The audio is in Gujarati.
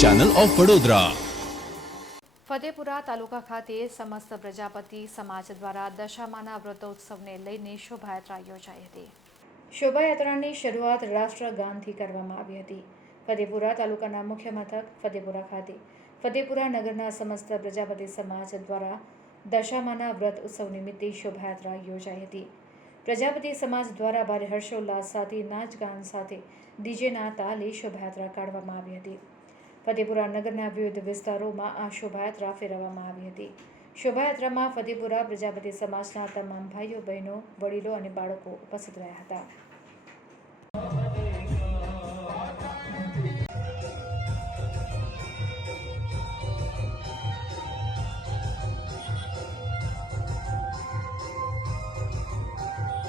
Channel of Vadodara. ફતેપુરા તાલુકા ખાતે સમસ્ત પ્રજાપતિ સમાજ દ્વારા દશામાના વ્રતોત્સવને લઈને શોભાયાત્રા યોજાઈ હતી। શોભાયાત્રાની શરૂઆત રાષ્ટ્રગાનથી કરવામાં આવી હતી। ફતેપુરા તાલુકાના મુખ્ય મથક ફતેપુરા ખાતે ફતેપુરા નગરના સમસ્ત પ્રજાપતિ સમાજ દ્વારા દશામાના વ્રત ઉત્સવ નિમિત્તે શોભાયાત્રા યોજાઈ હતી। પ્રજાપતિ સમાજ દ્વારા ભારે હર્ષોલ્લાસ સાથે નાચગાન સાથે ડીજેના તાલે શોભાયાત્રા કાઢવામાં આવી હતી। ફતેપુરા નગરના વિવિધ વિસ્તારોમાં આ શોભાયાત્રા ફેરવવામાં આવી હતી। શોભાયાત્રામાં ફતેપુરા પ્રજાપતિ સમાજના તમામ ભાઈઓ બહેનો વડીલો અને બાળકો ઉપસ્થિત રહ્યા હતા।